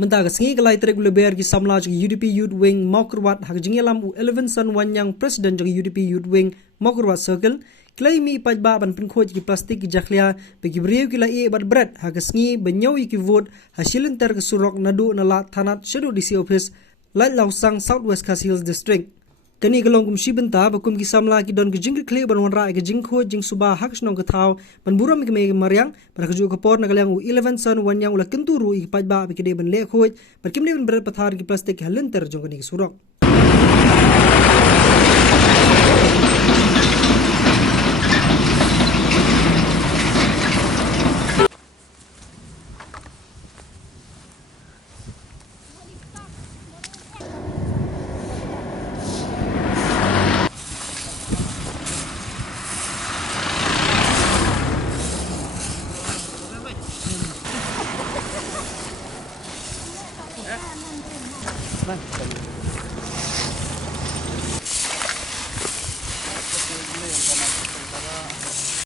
Mentah kesengi kelai terik lebar ki samla jagi UDP Youth Wing Mokrwat hak jingelam u 11 san wanyang Presiden jagi UDP Youth Wing Mokrwat Circle kelai mi ipaj ba ban penkhoj ki plastik ki jakhlia bagi beriu ki lai bat berat hak kesengi benyau ki vote hasilin ter ke surok nadu nala thanat shedu DC office lai lausang Southwest Khasi Hills District. Kani galong kumsi benta bakum ki samla ki don ki jingri kle ban wanra ke jingkho jing suba hak snong ka thau ban buram ki me maryang ban khaju ka por nagalang u 11 san wanyang ula kenturu i pajba ki de ban le khoj ban kimne ban berat pathar ki plastik ki halin ter jong kani surok.